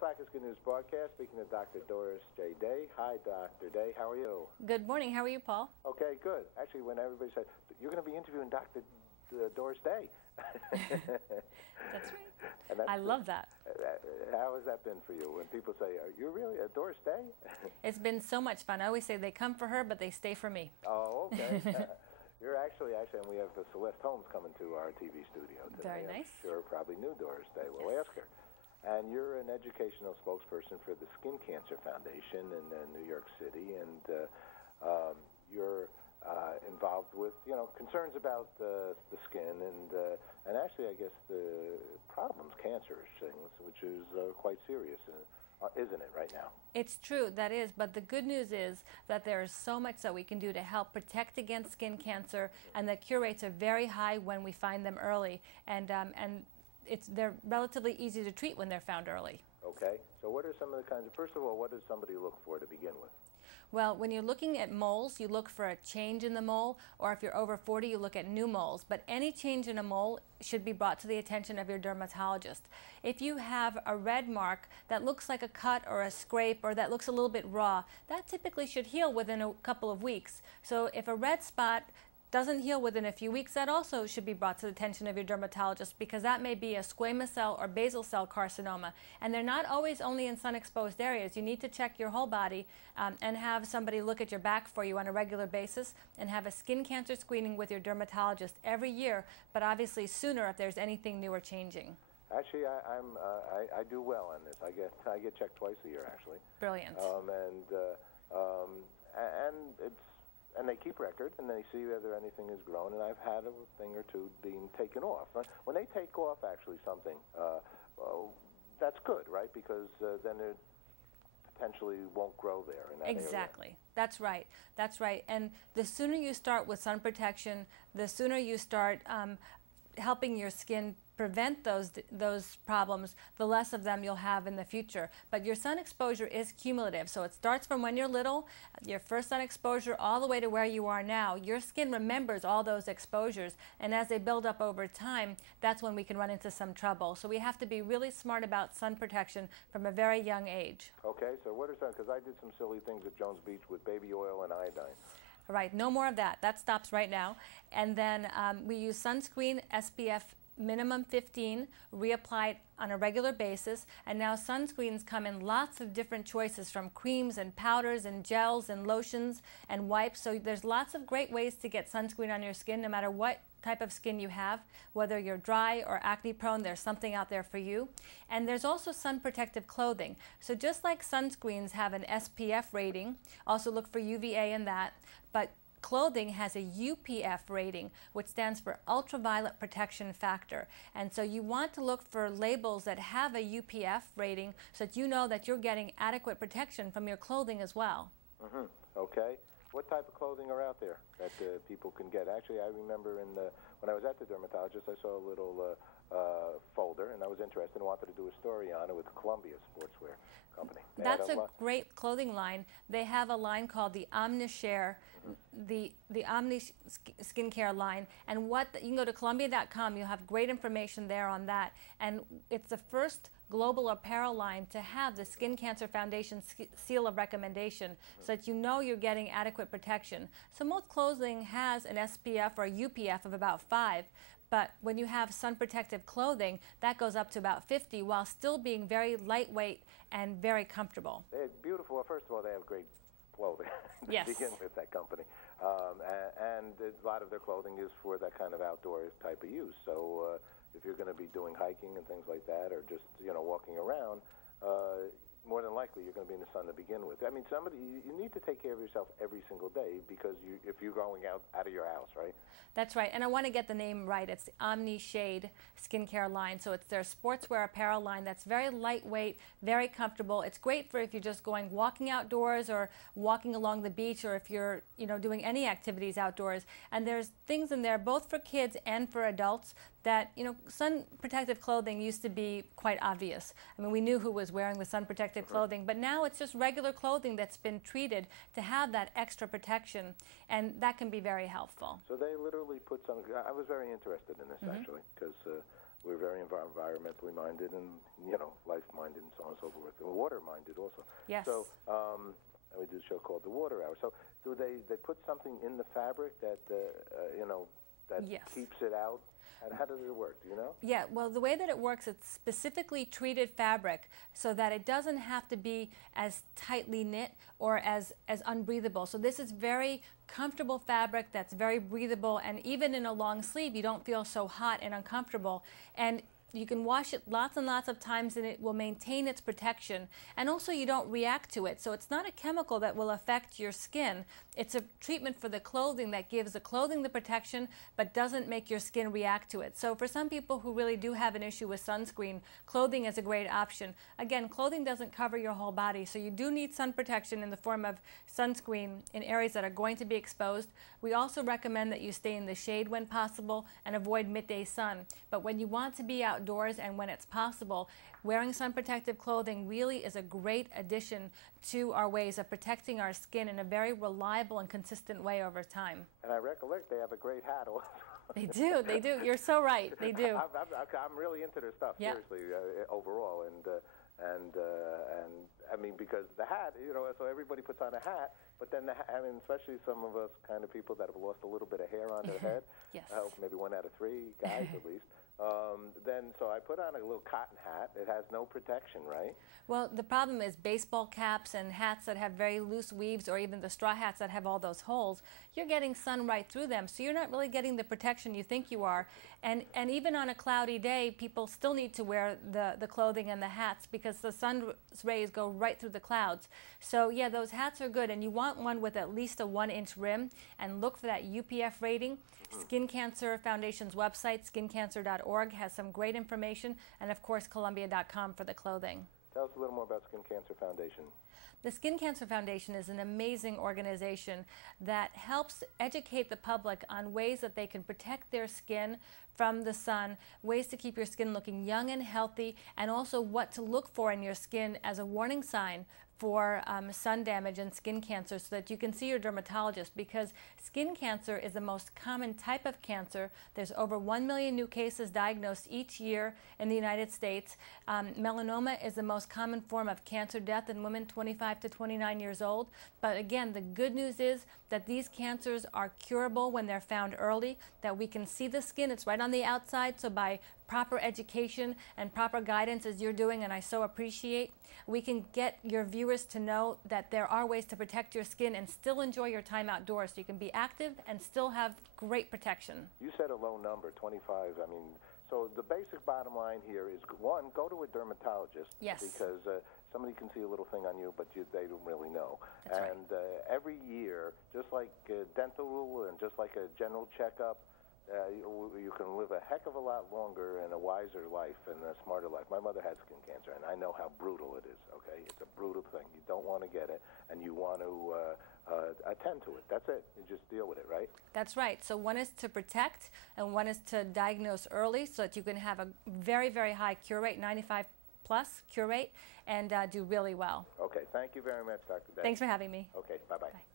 Paul Sack's Good News Broadcast, speaking to Dr. Doris J. Day. Hi, Dr. Day. How are you? Good morning. How are you, Paul? Okay, good. Actually, when everybody said, you're going to be interviewing Dr. Doris Day. That's right. I love that. How has that been for you? When people say, are you really a Doris Day? It's been so much fun. I always say they come for her, but they stay for me. Oh, okay. You're actually, and we have Celeste Holmes coming to our TV studio today. Very nice. I'm sure probably knew Doris Day. We'll ask her. And you're an educational spokesperson for the Skin Cancer Foundation in New York City, and you're involved with, concerns about the skin and actually, I guess, the problems, cancerous things, which is quite serious, isn't it, right now? It's true, that is, but the good news is that there is so much that we can do to help protect against skin cancer, and the cure rates are very high when we find them early, and they're relatively easy to treat when they're found early. Okay, so what are some of the kinds of, first of all, what does somebody look for to begin with? Well, when you're looking at moles, you look for a change in the mole, or if you're over 40, you look at new moles. But any change in a mole should be brought to the attention of your dermatologist. If you have a red mark that looks like a cut or a scrape or that looks a little bit raw, that typically should heal within a couple of weeks. So if a red spot doesn't heal within a few weeks, that also should be brought to the attention of your dermatologist, because that may be a squamous cell or basal cell carcinoma. And they're not always only in sun-exposed areas. You need to check your whole body and have somebody look at your back for you on a regular basis, and have a skin cancer screening with your dermatologist every year, but obviously sooner if there's anything new or changing. Actually, I do well on this. I get checked twice a year, actually. Brilliant. And they keep record, and they see whether anything has grown, and I've had a thing or two being taken off. When they take off, actually, something, that's good, right? Because then it potentially won't grow there in that Exactly. area. That's right. That's right. And the sooner you start with sun protection, the sooner you start helping your skin prevent those problems, the less of them you'll have in the future. But your sun exposure is cumulative, so it starts from when you're little, your first sun exposure, all the way to where you are now. Your skin remembers all those exposures, and as they build up over time, that's when we can run into some trouble. So we have to be really smart about sun protection from a very young age. Okay, so what are some, because I did some silly things at Jones Beach with baby oil and iodine. Right, no more of that. That stops right now. And then we use sunscreen SPF minimum 15, reapplied on a regular basis, and now sunscreens come in lots of different choices, from creams and powders and gels and lotions and wipes. So there's lots of great ways to get sunscreen on your skin, no matter what type of skin you have. Whether you're dry or acne prone, there's something out there for you. And there's also sun protective clothing. So just like sunscreens have an SPF rating, also look for UVA in that, but clothing has a UPF rating, which stands for ultraviolet protection factor. And so you want to look for labels that have a UPF rating so that you know that you're getting adequate protection from your clothing as well. Mm-hmm. Okay. What type of clothing are out there that people can get? Actually, I remember when I was at the dermatologist, I saw a little folder, and I was interested and wanted to do a story on it with Columbia Sportswear company. That's a great clothing line. They have a line called the OmniShade, the Omni skincare line, and you can go to Columbia.com. You'll have great information there on that, and it's the first global apparel line to have the Skin Cancer Foundation seal of recommendation, so that you know you're getting adequate protection. So most clothing has an SPF or a UPF of about 5, but when you have sun protective clothing, that goes up to about 50, while still being very lightweight and very comfortable. They're beautiful. Well, first of all, they have great clothing yes. to begin with, that company. And a lot of their clothing is for that kind of outdoor type of use. So if you're going to be doing hiking and things like that, or just walking around, more than likely you're going to be in the sun to begin with. I mean, you need to take care of yourself every single day, because if you're going out of your house, right? That's right, and I want to get the name right. It's the OmniShade skincare line. So it's their sportswear apparel line that's very lightweight, very comfortable. It's great for if you're just walking outdoors, or walking along the beach, or if you're doing any activities outdoors. And there's things in there both for kids and for adults that, sun protective clothing used to be quite obvious. I mean, we knew who was wearing the sun protective clothing, but now it's just regular clothing that's been treated to have that extra protection, and that can be very helpful. So they literally put some, I was very interested in this actually, because we're very environmentally minded and, you know, life-minded and so on and so forth. And water-minded also. Yes. So, and we do a show called The Water Hour. So do they put something in the fabric that, you know, that Yes. keeps it out? And how does it work, do you know? Yeah, well, the way that it works, it's specifically treated fabric so that it doesn't have to be as tightly knit or as unbreathable. So this is very comfortable fabric that's very breathable, and even in a long sleeve, you don't feel so hot and uncomfortable. And you can wash it lots and lots of times and it will maintain its protection. And also you don't react to it. So it's not a chemical that will affect your skin. It's a treatment for the clothing that gives the clothing the protection but doesn't make your skin react to it. So for some people who really do have an issue with sunscreen, clothing is a great option. Again, clothing doesn't cover your whole body, so you do need sun protection in the form of sunscreen in areas that are going to be exposed. We also recommend that you stay in the shade when possible and avoid midday sun. But when you want to be outdoors and when it's possible, wearing sun protective clothing really is a great addition to our ways of protecting our skin in a very reliable and consistent way over time. And I recollect they have a great hat also. They do, they do. You're so right, they do. I'm really into their stuff, Yep. seriously, overall. And I mean, because the hat, you know, so everybody puts on a hat, but then, I mean, especially some of us kind of people that have lost a little bit of hair on their head, Yes. maybe 1 out of 3 guys at least, then so I put on a little cotton hat. It has no protection, right? Well, the problem is baseball caps and hats that have very loose weaves, or even the straw hats that have all those holes, you're getting sun right through them, so you're not really getting the protection you think you are. And even on a cloudy day, people still need to wear the clothing and the hats because the sun's rays go right through the clouds. So yeah, those hats are good, and you want one with at least a 1-inch rim, and look for that UPF rating. Skin Cancer Foundation's website, skincancer.org, has some great information, and of course Columbia.com for the clothing. Tell us a little more about Skin Cancer Foundation. The Skin Cancer Foundation is an amazing organization that helps educate the public on ways that they can protect their skin from the sun, ways to keep your skin looking young and healthy, and also what to look for in your skin as a warning sign for sun damage and skin cancer, so that you can see your dermatologist, because skin cancer is the most common type of cancer. There's over 1 million new cases diagnosed each year in the United States. Melanoma is the most common form of cancer death in women 25 to 29 years old. But again, the good news is that these cancers are curable when they're found early, that we can see the skin. It's right on the outside, so by proper education and proper guidance as you're doing, and I so appreciate, we can get your viewers to know that there are ways to protect your skin and still enjoy your time outdoors, so you can be active and still have great protection. You said a low number, 25. I mean, so the basic bottom line here is, one, go to a dermatologist. Yes. Because somebody can see a little thing on you, but they don't really know. That's right. And every year, just like dental and just like a general checkup, you can live a heck of a lot longer and a wiser life and a smarter life. My mother had skin cancer, and I know how brutal it is, okay? It's a brutal thing. You don't want to get it, and you want to attend to it. That's it. You just deal with it, right? That's right. So one is to protect, and one is to diagnose early so that you can have a very, very high cure rate, 95+ cure rate, and do really well. Okay. Thank you very much, Dr. Day. Thanks for having me. Okay. Bye-bye. Bye.